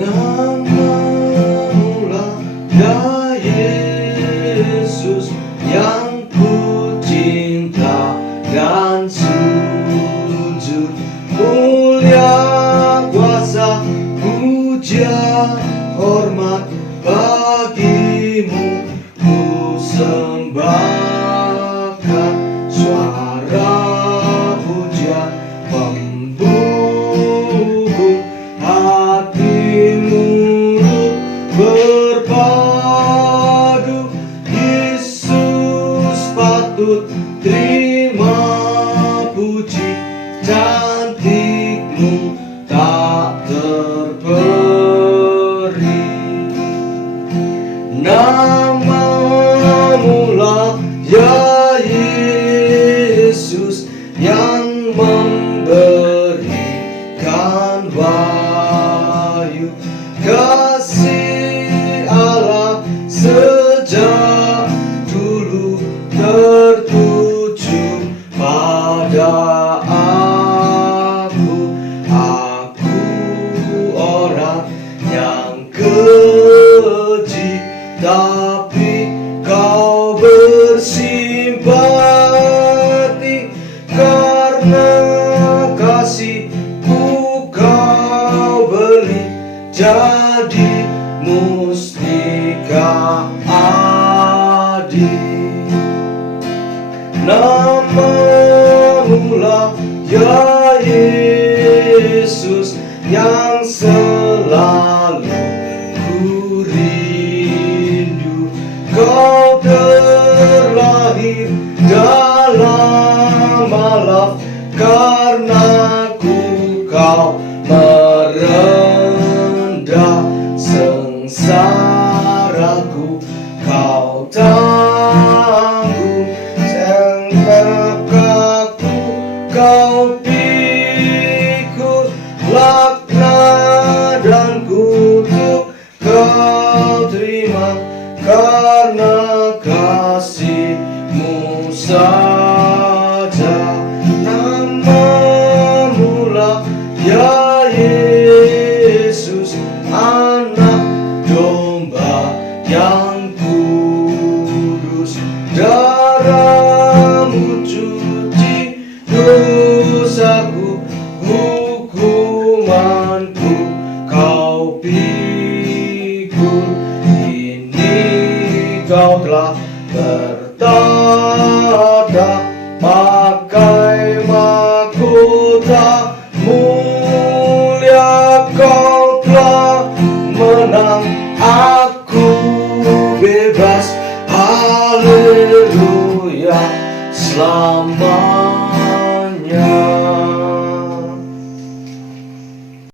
Namamu-lah ya Yesus yang ku cinta dan sujud. Mulia kuasa, puja, hormat bagimu ku sembahkan. Suara puja membumbung, hati murut berpadu. Yesus patut terima puji, cantikmu tak terperi. Namamu-lah ya Yesus yang memberikan wahyu. Kasih Allah sejak dulu tertuju pada aku. Aku orang yang keji, tapi kau bersimpati. Karena kasihku kau beli jadi mustika adi. Namamu-lah ya Yesus yang selalu ku rindu. Kau terlahir dalam malap, karena kau merendah sengsaraku. Kau tanggung celakaku, kau pikul laknat dan kutuk. Kau terima karena kasih-Mu saja. Namamu-lah ya Yesus, Anak Domba yang kudus. Darah-Mu cuci dosaku, hukumanku kau pikul. Kini kau telah bertata pakai mahkota mulia. Kau telah menang, aku bebas. Haleluya, selamat.